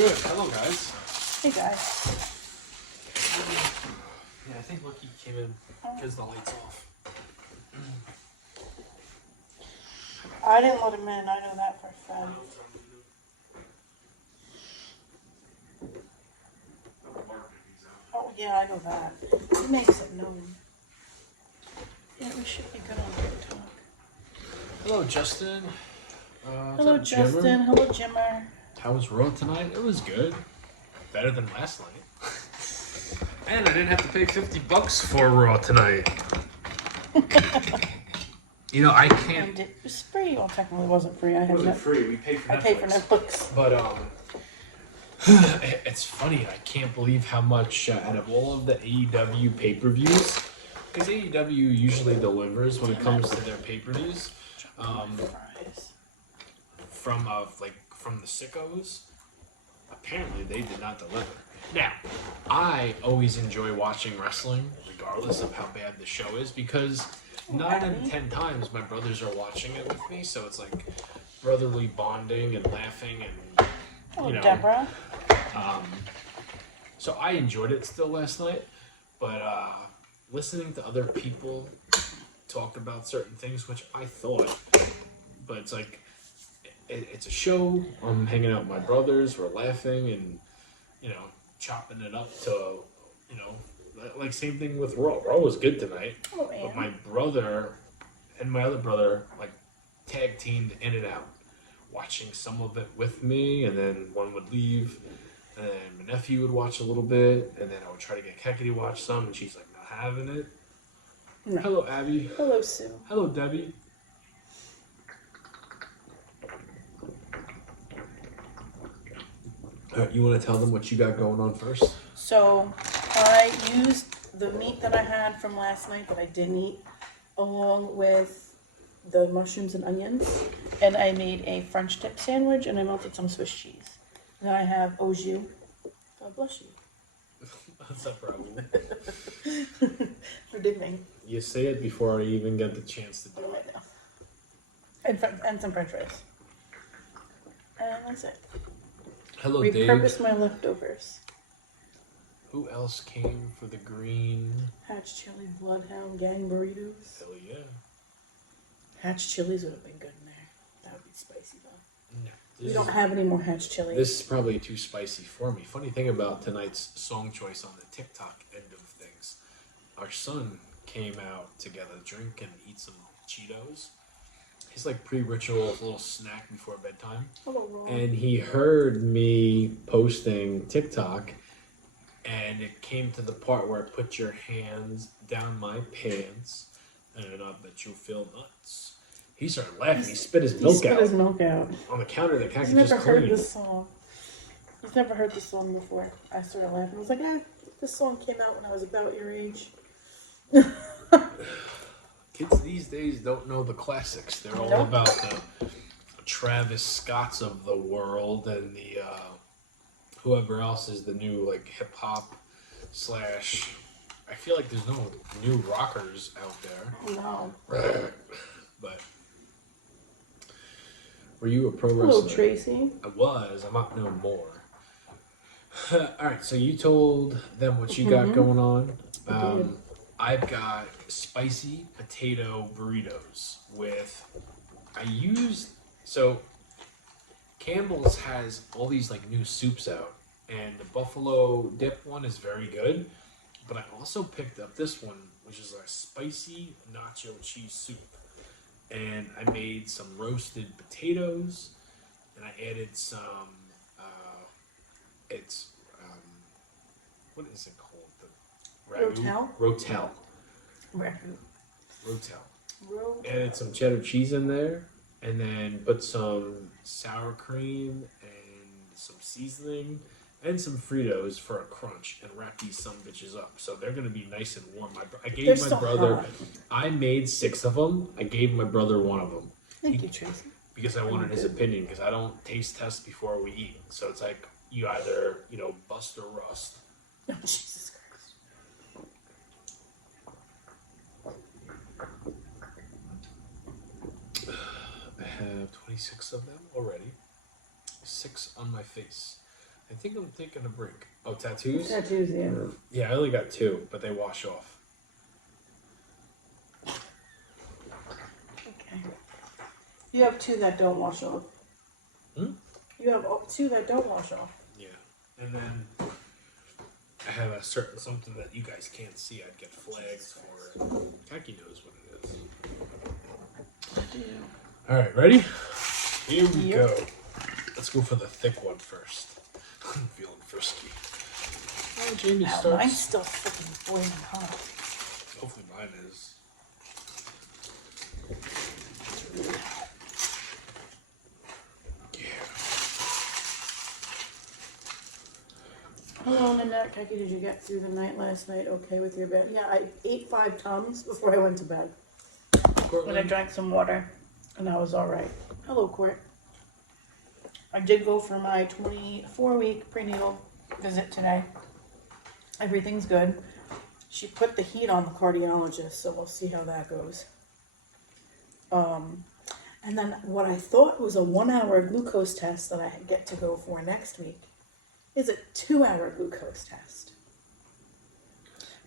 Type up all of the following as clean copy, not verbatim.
Good. Hello, guys. Hey, guys. Yeah, I think Lucky came in because the light's off. I didn't let him in. I know that for a fact. Oh, yeah, I know that. He makes it known. Yeah, we should be good on TikTok. Hello, Justin. Hello, what's up, Justin. Jimmer? Hello, Jimmer. How was Raw tonight? It was good. Better than last night. And I didn't have to pay $50 for Raw tonight. You know, I can't. And it was free. Well, technically, it wasn't free. I It had wasn't Net- free. We paid for Netflix. I paid for Netflix. But it's funny. I can't believe how much out of all of the AEW pay-per-views, because AEW usually delivers when it comes to their pay-per-views. From the sickos, apparently they did not deliver. Now, I always enjoy watching wrestling, regardless of how bad the show is, because 9 out of 10 times my brothers are watching it with me, so it's like brotherly bonding and laughing and you know. Deborah. So I enjoyed it still last night, but listening to other people talk about certain things, which I thought, but it's like it's a show. I'm hanging out with my brothers. We're laughing and chopping it up to like same thing with Raw. Raw was good tonight, but my brother and my other brother like tag teamed in and out, watching some of it with me, and then one would leave, and then my nephew would watch a little bit, and then I would try to get Keki to watch some, and she's like not having it. No. Hello, Abby. Hello, Sue. Hello, Debbie. All right, you want to tell them what you got going on first? So, I used the meat that I had from last night that I didn't eat, along with the mushrooms and onions, and I made a French dip sandwich, and I melted some Swiss cheese. Now I have au jus. God bless you. What's up, Raul? Forgive me. You say it before I even get the chance to do Oh, it. I know. And some French fries. And that's it. Hello, Dave. Repurpose my leftovers. Who else came for the green? Hatch chili bloodhound gang burritos. Hell yeah. Hatch chilies would have been good in there. That would be spicy though. No. We don't have any more hatch chilies. This is probably too spicy for me. Funny thing about tonight's song choice on the TikTok end of things, our son came out to get a drink and eat some Cheetos. He's like pre-ritual, a little snack before bedtime. Hello, and he heard me posting TikTok, and it came to the part where I put your hands down my pants, and I bet you feel nuts. He started laughing. He spit his milk out. His milk out On the counter that Kaki He's just never heard cleaned. this song. He's never heard this song before. I started laughing. I was like, this song came out when I was about your age. Kids these days don't know the classics. They're all about the Travis Scotts of the world and the whoever else is the new like hip hop / I feel like there's no new rockers out there. No. But were you a pro wrestler? Hello, Tracy. I was. I'm not no more. All right. So you told them what you got going on. I've got spicy potato burritos so Campbell's has all these like new soups out, and the buffalo dip one is very good, but I also picked up this one, which is a spicy nacho cheese soup, and I made some roasted potatoes, and I added some what is it called? Rotel. Rotel. Added some cheddar cheese in there, and then put some sour cream and some seasoning and some Fritos for a crunch, and wrap these some bitches up. So they're gonna be nice and warm. I gave my brother. Hot. I made 6 of them. I gave my brother 1 of them. Thank you, Tracy. Because I wanted his opinion. Because I don't taste test before we eat. So it's like you either bust or rust. Oh, Jesus Christ. I have 26 of them already. 6 on my face. I think I'm taking a break. Oh, tattoos? Tattoos, yeah. Yeah, I only got 2, but they wash off. Okay. You have 2 that don't wash off. Hmm? You have 2 that don't wash off. Yeah. And then I have a certain something that you guys can't see. I'd get flagged for. Kaki knows what it is. Alright, ready? Here we Yep. go. Let's go for the thick one first. I'm feeling frisky. Oh, Jamie Wow, starts. mine's still freaking boiling hot. Hopefully mine is. Yeah. Hello, Nanette. Kaki, did you get through the night last night okay with your bed? Yeah, I ate 5 Tums before I went to bed. And I drank some water, and I was all right. Hello, Court. I did go for my 24-week prenatal visit today. Everything's good. She put the heat on the cardiologist, so we'll see how that goes. And then what I thought was a 1-hour glucose test that I get to go for next week is a 2-hour glucose test.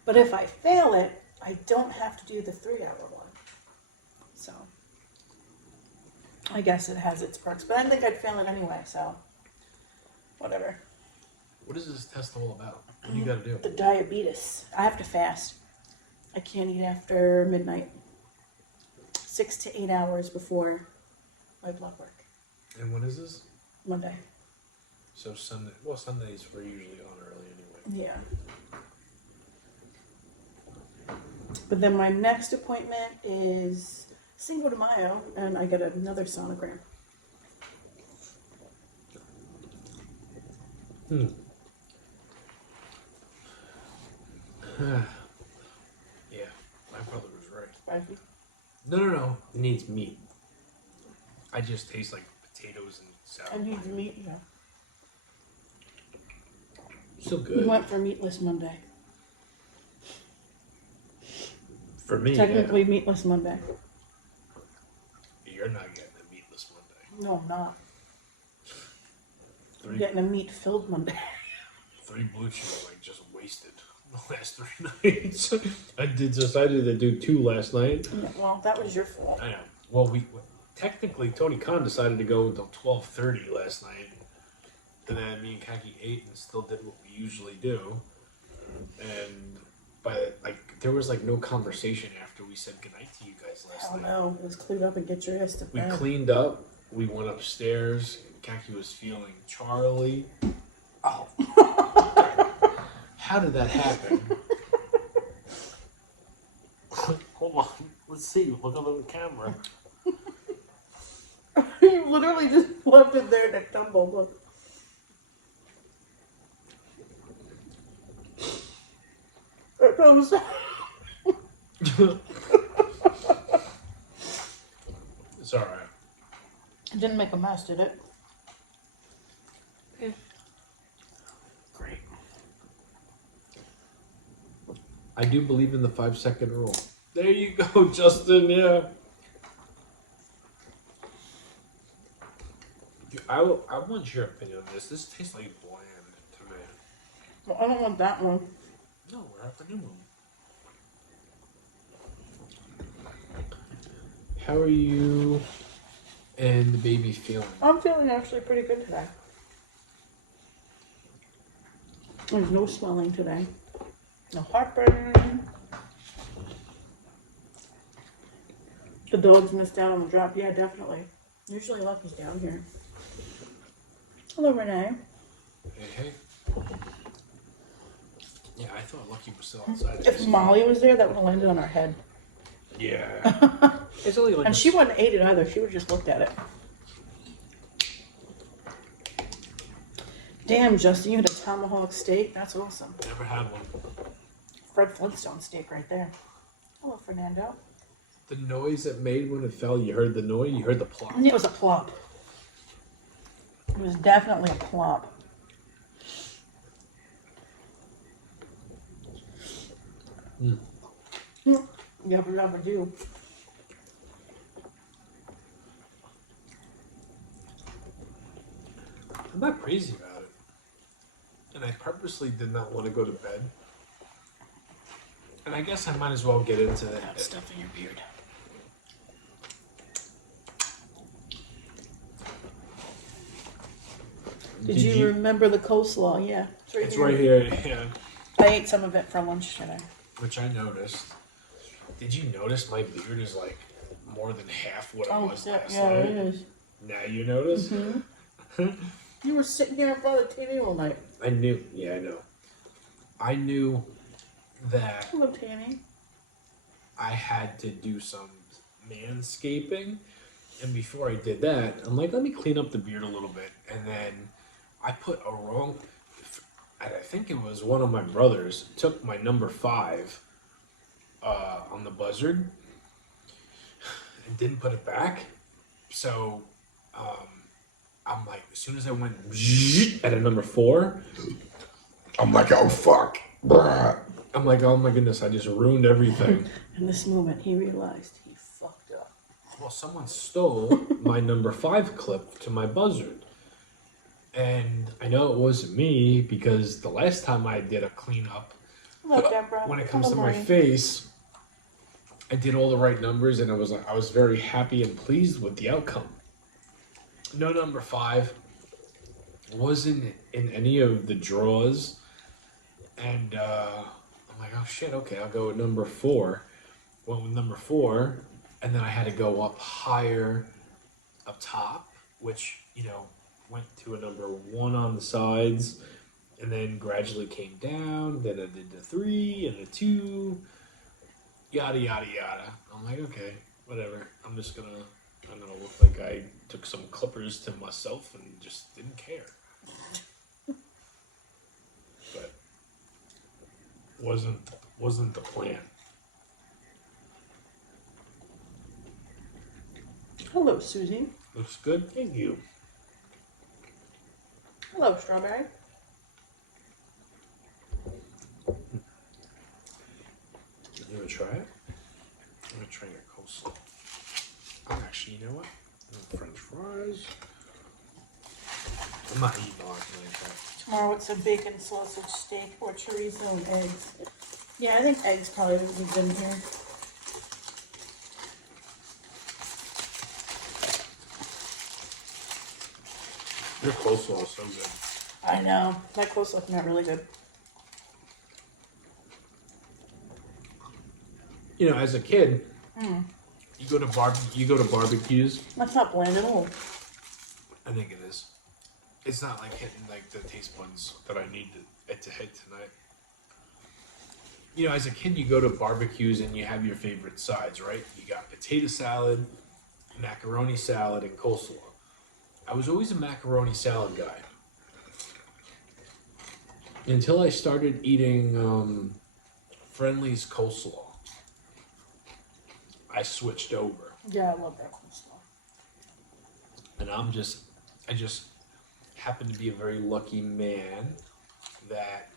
But if I fail it, I don't have to do the 3-hour one. So I guess it has its perks, but I think I'd fail it anyway, so whatever. What is this test all about? What do you got to do? The diabetes. I have to fast. I can't eat after midnight. 6 to 8 hours before my blood work. And when is this? Monday. So Sunday. Well, Sundays we're usually on early anyway. Yeah. But then my next appointment is Cinco de Mayo, and I get another sonogram. Yeah, my brother was right. Spicy. No. It needs meat. I just taste like potatoes and sour. I need meat, yeah. Still We good. went for meatless Monday. For me, Technically meatless Monday. you're not getting a meatless Monday. No, I'm not. I'm 3 getting a meat-filled Monday. 3 blue cheese like just wasted the last 3 nights. I decided to do 2 last night. Yeah, well, that was your fault. I know. Well, we technically Tony Khan decided to go until 12:30 last night, and then me and Kaki ate and still did what we usually do. And there was like no conversation after we said goodnight to you guys last Hell night. no, it was clean up and get your ass to We bed. cleaned up. We went upstairs. Kaki was feeling Charlie. Oh. How did that happen? Hold on. Let's see. Look at the camera. You literally just left it there and it tumbled. Look. It goes. It's alright. It didn't make a mess, did it? Great. I do believe in the 5-second rule. There you go, Justin. Yeah. I want your opinion on this. This tastes like bland to me. Well, I don't want that one. No, we're at the new one. How are you and the baby feeling? I'm feeling actually pretty good today. There's no swelling today. No heartburn. The dogs missed out on the drop. Yeah, definitely. Usually Lucky's down here. Hello, Renee. Hey. Yeah, I thought Lucky was still outside. If Molly was there, that would have landed on her head. Yeah. It's only like And she wouldn't ate it either. She would have just looked at it. Damn, Justin, you had a tomahawk steak? That's awesome. Never had one. Fred Flintstone steak right there. Hello, Fernando. The noise it made when it fell, you heard the noise? You heard the plop? It was a plop. It was definitely a plop. Yabba dabba do. I'm not crazy about it. purposely did not want to go to bed. And I guess I might as well get into that. Without stuffing your beard. Did you remember the coleslaw? Yeah. It's right here, yeah. I ate some of it for lunch today. Which I noticed. Did you notice my beard is like more than half what it was last yeah, night? it is. Now you notice? Mm-hmm. You were sitting here in front of the TV all night. I knew. Yeah, I know. I knew that Hello, Tammy. I had to do some manscaping. And before I did that, I'm like, let me clean up the beard a little bit. And then I put a wrong... I think it was one of my brothers took my number 5 on the buzzard and didn't put it back. So I'm like, as soon as I went at a number 4, I'm like, oh fuck. I'm like, oh my goodness, I just ruined everything. In this moment, he realized he fucked up. Well, someone stole my number 5 clip to my buzzard. And I know it wasn't me because the last time I did a cleanup, Hello, Deborah. when it comes to my face, I did all the right numbers and I was very happy and pleased with the outcome. No number 5 wasn't in any of the draws, and I'm like, oh shit, okay, I'll go with number 4. Went with number 4, and then I had to go up higher up top, which, you know, went to a number 1 on the sides, and then gradually came down. Then I did the 3 and the 2, yada yada yada. I'm like, okay, whatever. I'm gonna look like I took some clippers to myself and just didn't care. But wasn't the plan. Hello, Susie. Looks good, thank you. Hello, Strawberry. You wanna try it? I'm gonna try your coleslaw. Actually, you know what? French fries. I'm not eating all like that. Tomorrow it's a bacon sausage steak or chorizo and eggs. Yeah, I think eggs probably would have been here. Your coleslaw is so good. I know. That coleslaw came out really good. You know, as a kid, you go to barbecues. That's not bland at all. I think it is. It's not like hitting like the taste buds that I need to hit tonight. You know, as a kid, you go to barbecues and you have your favorite sides, right? You got potato salad, macaroni salad, and coleslaw. I was always a macaroni salad guy. Until I started eating Friendly's coleslaw. I switched over. Yeah, I love that coleslaw. And I just happen to be a very lucky man that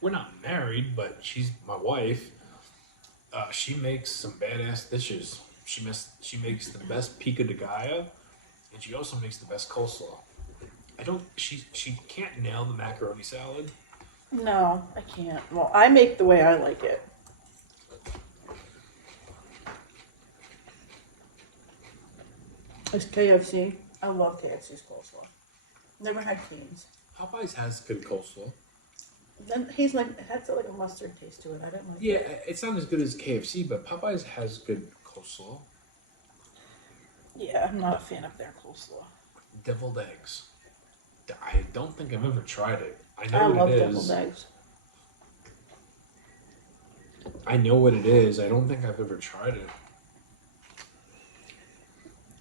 we're not married, but she's my wife. She makes some badass dishes. She makes the best pico de gallo, and she also makes the best coleslaw. She can't nail the macaroni salad. No, I can't. Well, I make the way I like it. It's KFC. I love KFC's coleslaw. Never had Cane's. Popeyes has good coleslaw. Then he's like, it has like a mustard taste to it. I don't like Yeah, it. it's not as good as KFC, but Popeyes has good coleslaw. Yeah, I'm not a fan of their coleslaw. Deviled eggs. I don't think I've ever tried it. I know I what love it deviled is. eggs. I know what it is. I don't think I've ever tried it.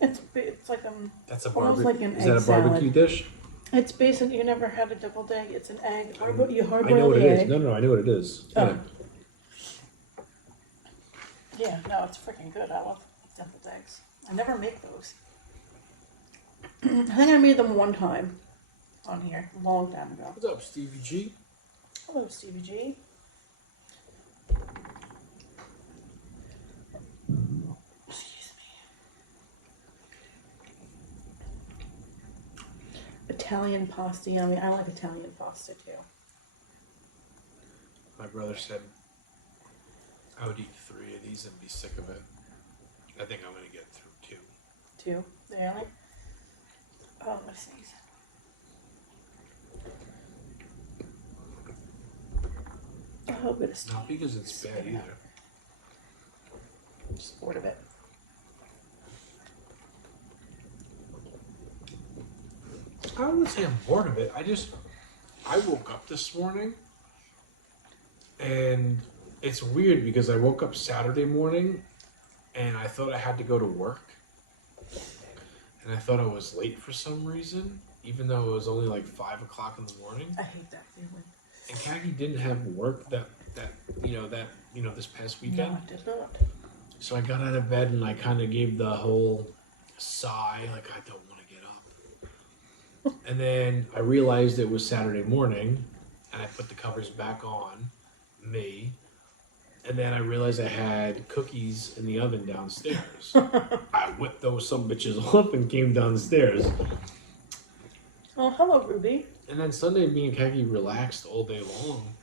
It's like That's a almost barbecue. like an Is egg that a barbecue salad. dish? It's basically, you never had a deviled egg. It's an egg. You hard I know boil what the it is. egg. No, I know what it is. Oh. Yeah. Yeah, no, it's freaking good. I love deviled eggs. I never make those. I think I made them one time on here, a long time ago. What's up, Stevie G? Hello, Stevie G. Excuse me. Italian pasta, yummy. I like Italian pasta too. My brother said I would eat 3 of these and be sick of it. I think I'm gonna get through 2. 2, really? Oh, I'm gonna sneeze. I hope it's Not because it's bad either. Just bored of it. I wouldn't say I'm bored of it. I woke up this morning and it's weird because I woke up Saturday morning and I thought I had to go to work. And I thought I was late for some reason, even though it was only like 5 o'clock in the morning. I hate that feeling. And Kagi didn't have work that this past weekend. No, I did not. So I got out of bed and I kind of gave the whole sigh, like I don't want to get up. And then I realized it was Saturday morning, and I put the covers back on me. And then I realized I had cookies in the oven downstairs. I whipped those some bitches off and came downstairs. Oh, hello, Ruby. And then Sunday, me and Kagi relaxed all day long.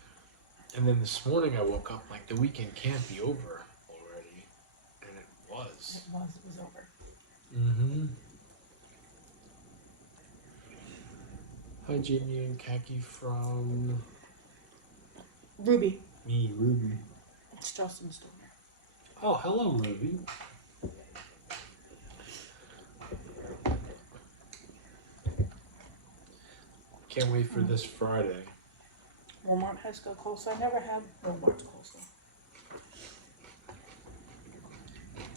And then this morning I woke up like the weekend can't be over already. And it was. It was over. Mm-hmm. Hi, Jamie and Kaki from... Ruby. Me, Ruby. It's Justin's door. Oh, hello, Ruby. Can't wait for this Friday. Walmart has good coleslaw. I never had Walmart's coleslaw.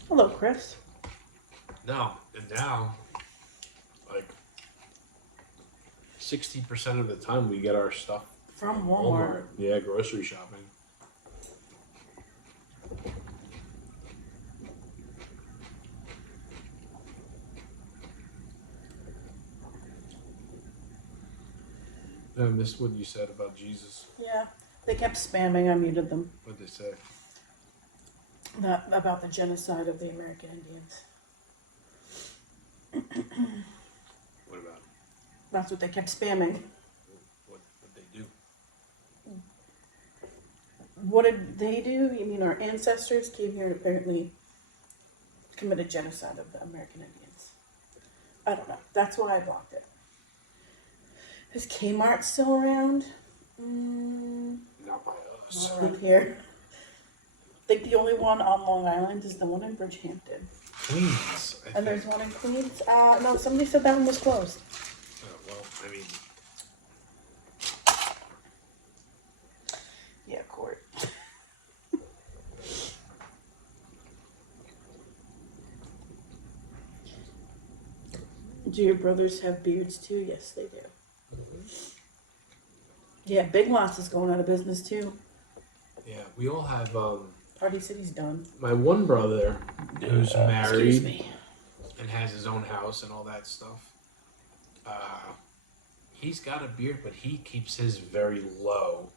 Hello, Chris. No, and now, like, 60% of the time we get our stuff From Walmart. Yeah, grocery shopping. I missed what you said about Jesus. Yeah, they kept spamming. I muted them. What'd they say? That about the genocide of the American Indians. What about? That's what they kept spamming. What'd they do? What did they do? You mean our ancestors came here and apparently committed genocide of the American Indians? I don't know. That's why I blocked it. Is Kmart still around? Not by us. Not around here. I think the only one on Long Island is the one in Bridgehampton. Queens, I And there's think. one in Queens. No, somebody said that one was closed. Oh, well, I mean, Yeah, Court. Do your brothers have beards too? Yes, they do. Yeah, Big Lots is going out of business too. yeah, we all have, Party City's done. my one brother who's Excuse married me. and has his own house and all that stuff. He's got a beard, but he keeps his very low.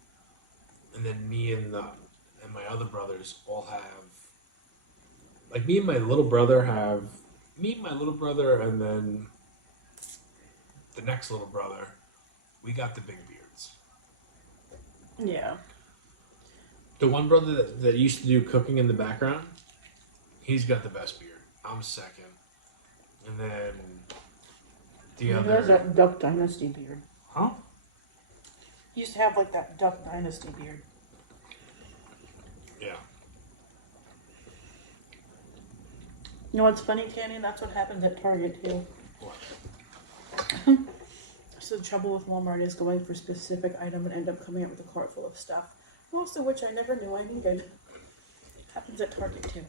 And then me and my other brothers all have, like me and my little brother, and then the next little brother, we got the big beards. Yeah. The one brother that used to do cooking in the background, he's got the best beard. I'm second. And then the He other... has that Duck Dynasty beard. Huh? He used to have like that Duck Dynasty beard. Yeah. You know what's funny, Candy? That's what happens at Target too. What? So the trouble with Walmart is going for a specific item and end up coming up with a cart full of stuff, most of which I never knew I needed. Happens at Target too.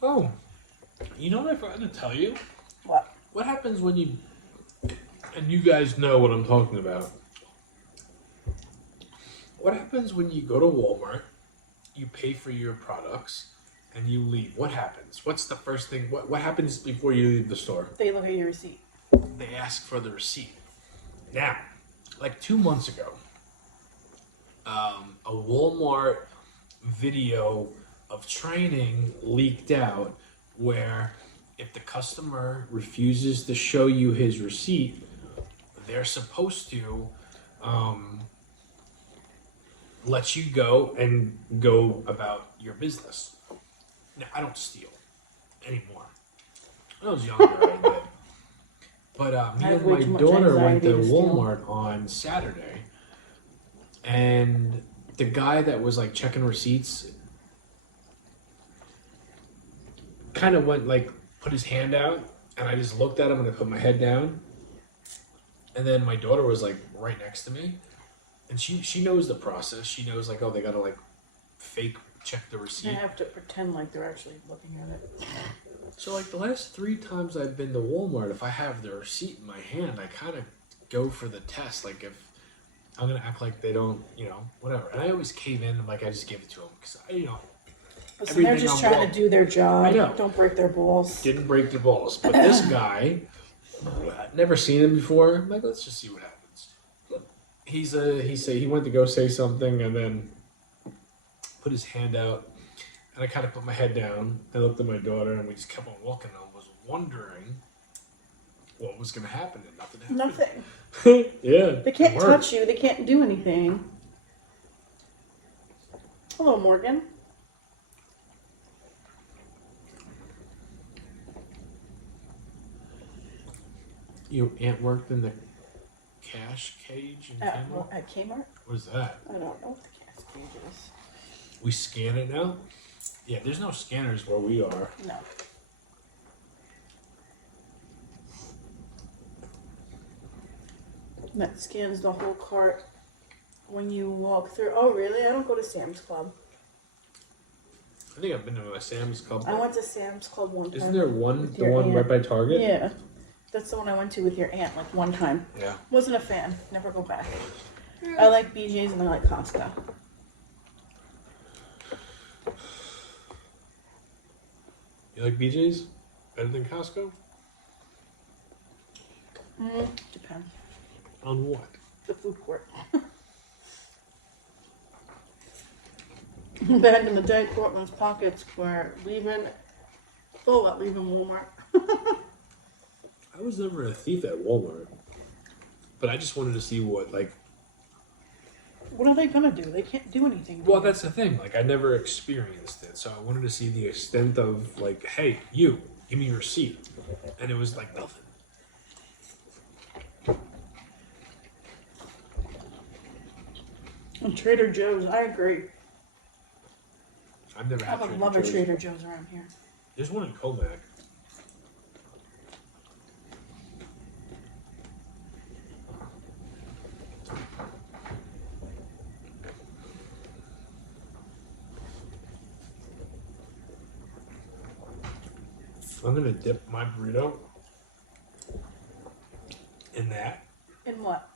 Oh, you know what I forgot to tell you? What? What happens when you, and you guys know what I'm talking about. What happens when you go to Walmart, you pay for your products, and you leave? What happens? What's the first thing? What happens before you leave the store? They look at your receipt. They ask for the receipt. Now, like 2 months ago, a Walmart video of training leaked out where if the customer refuses to show you his receipt, they're supposed to lets you go about your business. Now, I don't steal anymore. When I was younger, I did. But me I have and way my too much daughter went anxiety to to steal. Walmart on Saturday, and the guy that was like checking receipts kind of went like put his hand out, and I just looked at him and I put my head down, and then my daughter was like right next to me, and she knows the process. She knows like, oh, they gotta like fake check the They receipt. have to pretend like they're actually looking at it. So like the last 3 times I've been to Walmart, if I have the receipt in my hand, I kind of go for the test. Like if I'm gonna act like they don't, whatever. And I always cave in. I'm like, I just give it to them because Listen, they're just trying to do their job. I know. Don't break their balls. didn't break their balls. But this guy, I'd never seen him before. I'm like, let's just see what happens. He went to go say something and then put his hand out, and I kind of put my head down. I looked at my daughter, and we just kept on walking. I was wondering what was going to happen, and nothing happened. Nothing. Yeah. They can't it worked. touch you. They can't do anything. Hello, Morgan. Your aunt worked in the cash cage in Kmart? At Kmart? What is that? I don't know what the cash cage is. We scan it now? Yeah, there's no scanners where we are. No. That scans the whole cart when you walk through. Oh, really? I don't go to Sam's Club. I think I've been to a Sam's Club. I went to Sam's Club one time. Isn't there one, with the your one aunt. right by Target? Yeah. That's the one I went to with your aunt, like one time. Yeah. Wasn't a fan. Never go back. I like BJ's and I like Costco. You like BJ's? Better than Costco? Depends. On what? The food court. Back in the day, Cortland's pockets were leaving Walmart. I was never a thief at Walmart. But I just wanted to see what, like... What are they gonna do? They can't do anything. Well, that's the thing. Like, I never experienced it. So I wanted to see the extent of, like, hey, you, give me your receipt. And it was like nothing. And Trader Joe's, I agree. I've never I had would love a Trader Joe's around here. There's one in Comac. I'm gonna dip my burrito in that. In what?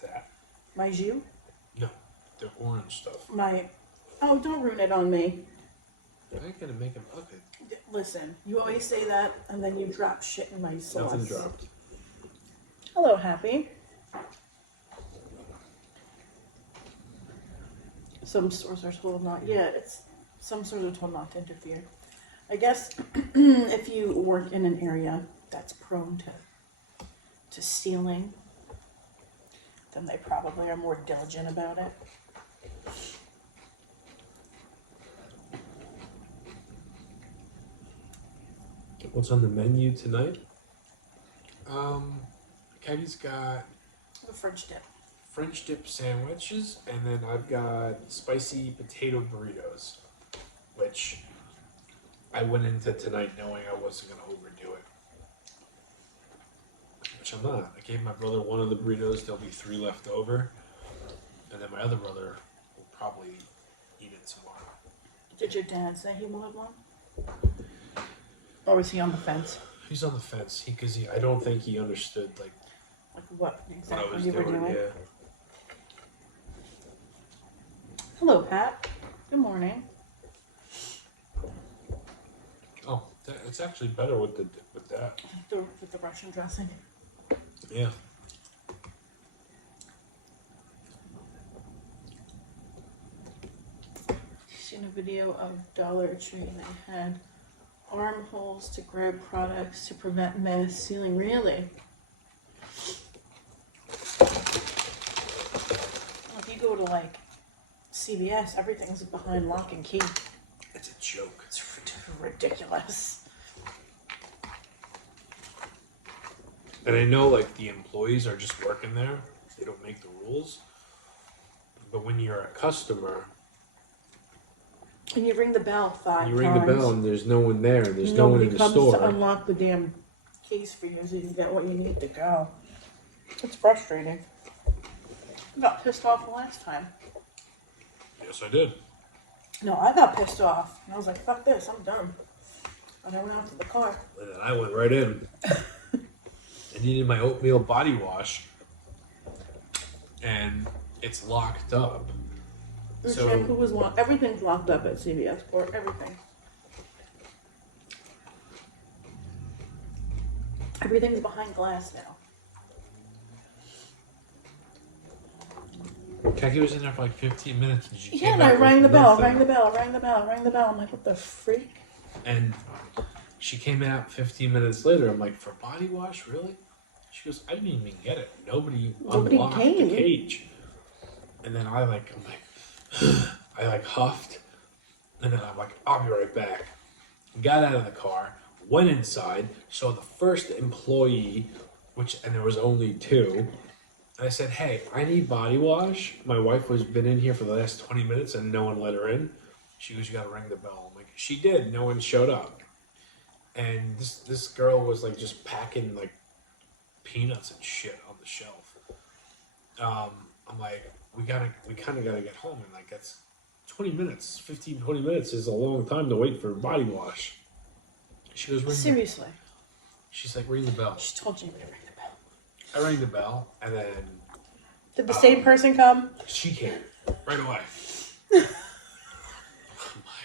That. My jus? No, the orange stuff. Oh, don't ruin it on me. I ain't gonna make a bucket. Listen, you always say that, and then you drop shit in my sauce. Nothing dropped. Hello, Happy. Some stores are told not. Yeah, some stores are told not to interfere. I guess if you work in an area that's prone to stealing, then they probably are more diligent about it. What's on the menu tonight? Kevy's got The French dip. French dip sandwiches, and then I've got spicy potato burritos, which I went into tonight knowing I wasn't going to overdo it. Which I'm not. I gave my brother one of the burritos, there'll be 3 left over, and then my other brother will probably eat it tomorrow. Did your dad say he wanted one? Or was he on the fence? He's on the fence, because I don't think he understood, like What what I exactly was you were doing, doing? yeah. Hello, Pat. Good morning. Oh, it's actually better with that. With the Russian dressing. Yeah. Seen a video of Dollar Tree and they had armholes to grab products to prevent mass stealing. Really? go to like CVS, everything's behind lock and key. It's a joke. It's ridiculous. And I know like the employees are just working there. They don't make the rules. But when you're a customer, and you ring the bell 5 times. you ring the bell and there's no one there. There's no one in the store. Nobody comes to unlock the damn case for you so you can get what you need to go. It's frustrating. I got pissed off the last time. Yes, I did. No, I got pissed off. And I was like, fuck this, I'm done. And I went out to the car. And then I went right in. I needed my oatmeal body wash. And it's locked up. The shampoo was locked. Everything's locked up at CVS Court. Everything. Everything's behind glass now. Kaki was in there for like 15 minutes. And she Yeah, came and I back rang the with bell, nothing. rang the bell, rang the bell, rang the bell. I'm like, what the freak? And she came out 15 minminutes later. I'm like, for body wash, really? She goes, I didn't even get it. Nobody unlocked came. the cage. And then I'm like, I like huffed. And then I'm like, I'll be right back. Got out of the car, went inside, saw the first employee, and there was only 2. I said, hey, I need body wash. My wife has been in here for the last 20 minutes and no one let her in. She goes, you gotta ring the bell. I'm like, she did. No one showed up. And this girl was like just packing like peanuts and shit on the shelf. I'm like, we kind of gotta get home. And like, that's 20 minutes, 20 minutes is a long time to wait for body wash. She goes, Seriously. She's like, ring the bell. She told you to ring the bell. I rang the bell, and then Did the same person come? she came right away. I'm like,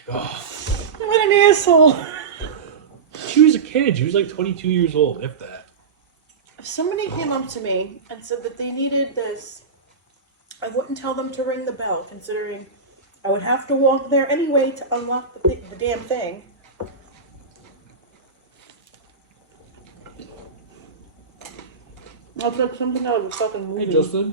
oh. What an asshole. She was a kid. She was like 22 years old, if that. If somebody came up to me and said that they needed this, I wouldn't tell them to ring the bell, considering I would have to walk there anyway to unlock the damn thing. That's like something out of a fucking movie. Hey, Justin.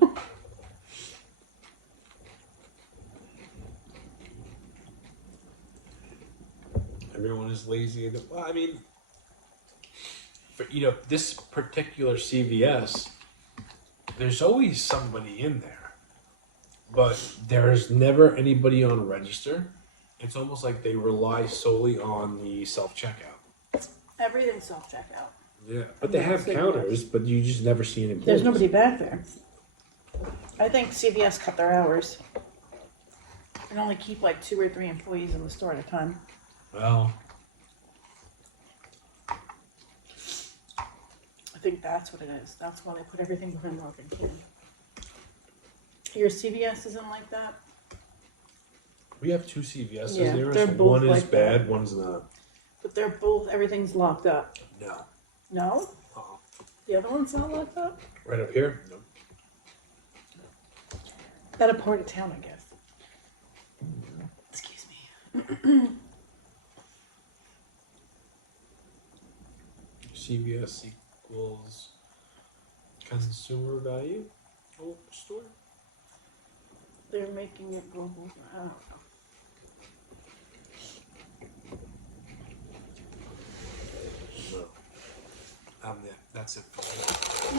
Everyone is lazy. Well, I mean, for, this particular CVS, there's always somebody in there, but there's never anybody on register. It's almost like they rely solely on the self-checkout. Everything's self-checkout. Yeah, but they have counters, but you just never see an employee. There's nobody back there. I think CVS cut their hours and only keep like 2 or 3 employees in the store at a time. Well, I think that's what it is. That's why they put everything behind lock and key. Your CVS isn't like that? we have 2 CVSs Yeah, here. they're So both one is like bad, that. one's not. But they're both, everything's locked up. No. No? Uh-uh. The other one's not locked up? Right up here? No. That a part of town, I guess. Excuse me. CVS equals consumer value store. They're making it global. I don't know. No. That's it for me.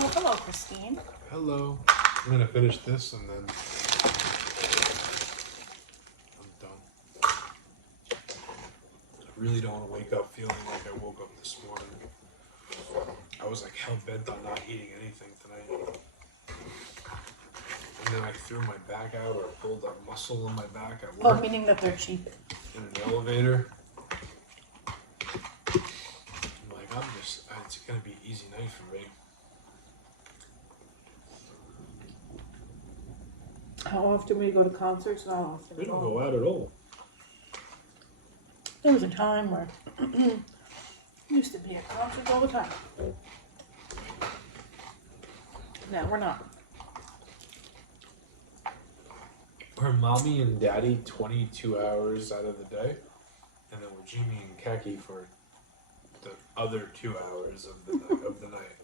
Well, hello, Christine. Hello. I'm gonna finish this and then I'm done. I really don't want to wake up feeling like I woke up this morning. I was like hell bent on not eating anything tonight. And then I threw my back out or pulled a muscle in my back at Oh, work meaning that they're cheap. in an elevator. I'm like, it's gonna be an easy night for me. How often we go to concerts? Not often. We at don't all. go out at all. There was a time where we used to be at concerts all the time. No, we're not. We're mommy and daddy 22 hours out of the day, and then we're Jimmy and Kaki for the other 2 hours of the night.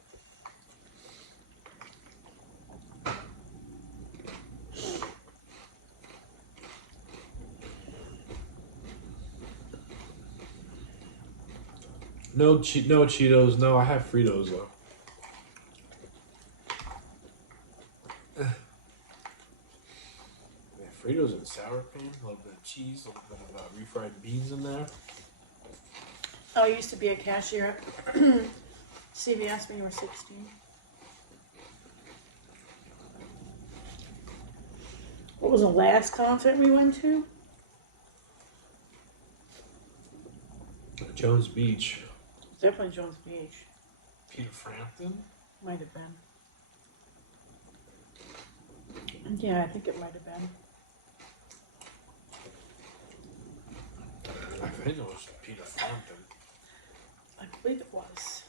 No Cheetos. No, I have Fritos though. Yeah, Fritos and sour cream, a little bit of cheese, a little bit of refried beans in there. Oh, I used to be a cashier at CVS when you were 16. What was the last concert we went to? Jones Beach. Definitely Jones Beach. Peter Frampton. Might have been. Yeah, I think it might have been. I think it was Peter Frampton. I believe it was.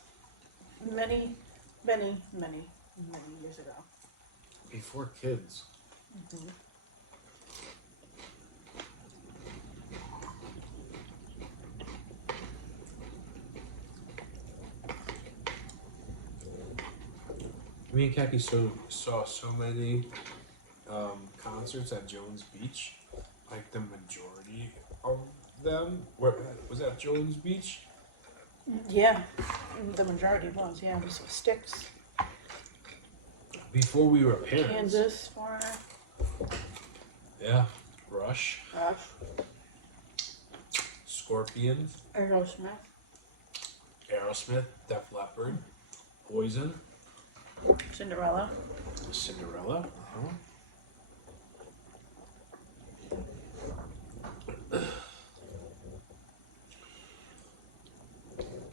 Many years ago. Before kids. Mm-hmm. Me and Khaki saw so many concerts at Jones Beach. Like the majority of them. Was that Jones Beach? Yeah, the majority was. Yeah, it was Styx, Before we were parents. Kansas, Florida, Yeah. Rush. Rush, Scorpions. Aerosmith, Aerosmith. Def Leppard. Poison. Cinderella. Cinderella.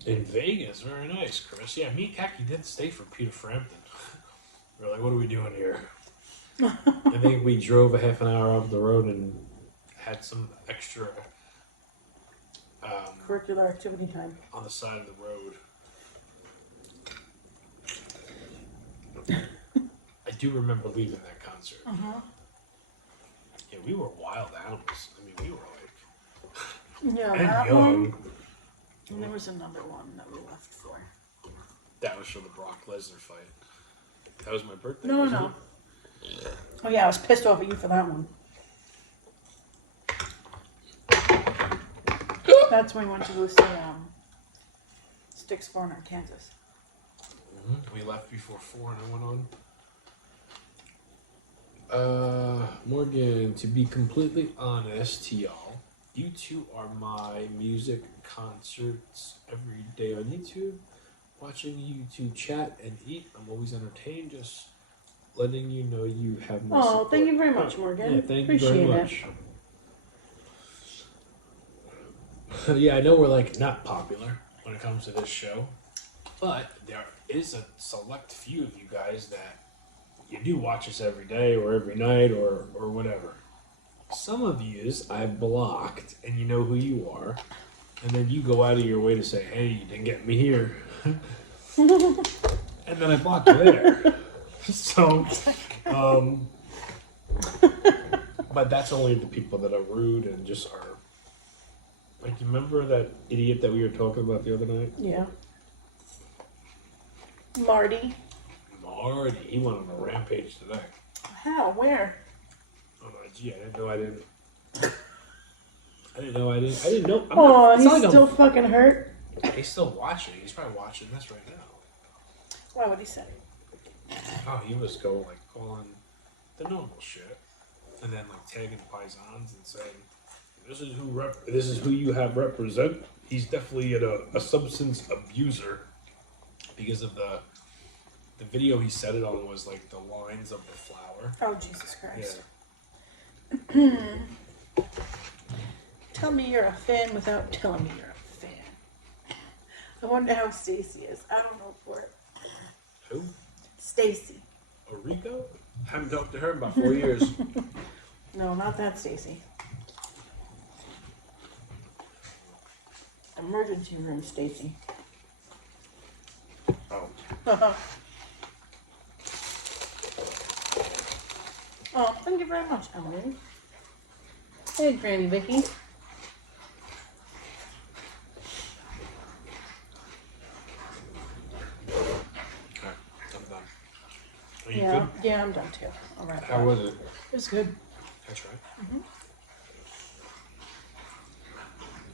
In Vegas, very nice, Chris. Yeah, me and Khaki did stay for Peter Frampton. We're like, what are we doing here? I think we drove a half an hour up the road and had some extra Curricular activity time. on the side of the road. I do remember leaving that concert. Uh-huh. Yeah, we were wild animals. I mean, we were like Yeah, and that young. one. And there was another one that we left for. That was for the Brock Lesnar fight. That was my birthday. No, wasn't no. it? Oh yeah, I was pissed off at you for that one. That's when we went to go see Styx Corner, Kansas. We left before 4 and I went on. Morgan, to be completely honest to y'all, you two are my music concerts every day on YouTube. Watching you two chat and eat, I'm always entertained. Just letting you know you have my Oh, support. thank you very much, Morgan. Yeah, thank Appreciate you very much. Yeah, I know we're like not popular when it comes to this show, but there is a select few of you guys that you do watch us every day or every night or whatever. Some of yous I've blocked and you know who you are, and then you go out of your way to say, hey, you didn't get me here. And then I blocked you there. So, but that's only the people that are rude and just are. Like, you remember that idiot that we were talking about the other night? Yeah. Marty. Marty, he went on a rampage today. How? Where? On IG. I didn't know I didn't. I didn't know I didn't. I didn't know. Oh, it's he's not like still fucking hurt. He's still watching. He's probably watching this right now. Why would he say? Oh, he was going like calling the normal shit, and then like tagging paisans and saying, "This is who you have represent." He's definitely a substance abuser because of the video he said it on was like the lines of the flower. Oh, Jesus Christ. Yeah. Tell me you're a fan without telling me you're a fan. I wonder how Stacy is. I don't know for it. Who? Stacy. Rico? Haven't talked to her in about 4 years. No, not that Stacy. Emergency room Stacy. Oh. Oh, thank you very much, Emily. Hey, Granny Vicky. Okay, I'm done. Are you Yeah, good? yeah, I'm done too. All right. How was it? It was good. That's right.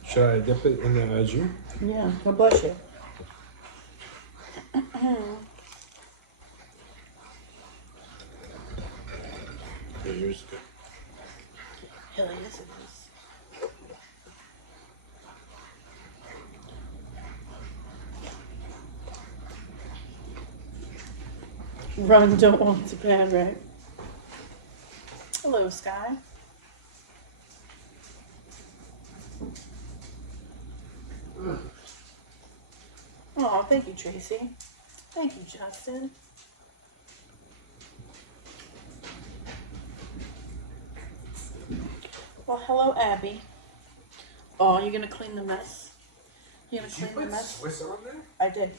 Should I dip it in the jus? Yeah, God bless you. hilly as it is. Run, don't want to bad, right? Hello, Sky. Oh, thank you, Tracy. Thank you, Justin. Well, hello, Abby. Oh, you're gonna clean the mess? You're gonna clean the mess? Swiss on there? I did.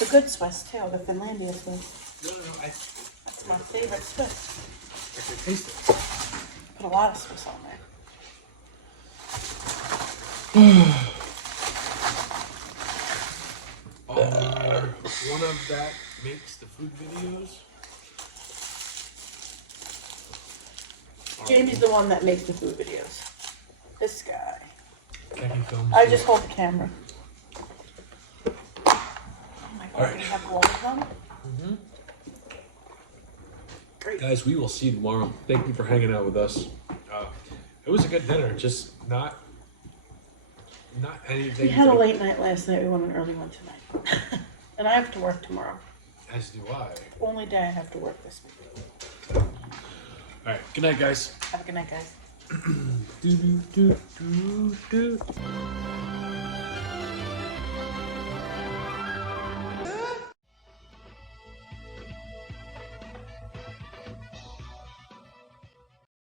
The good Swiss too, the Finlandia Swiss. No, That's my favorite Swiss. I can taste it. Put a lot of Swiss on there. One of that makes the food videos. Jamie's the one that makes the food videos. This guy. Jackie films. I just hold the camera. Oh my god, Alright. we have all of them? Mm-hmm. Great. Guys, we will see you tomorrow. Thank you for hanging out with us. It was a good dinner, just not anything. We had a late night last night, we went an early one tonight. And I have to work tomorrow. As do I. Only day I have to work this week. All right. Good night, guys. Have a good night, guys. do do do do do.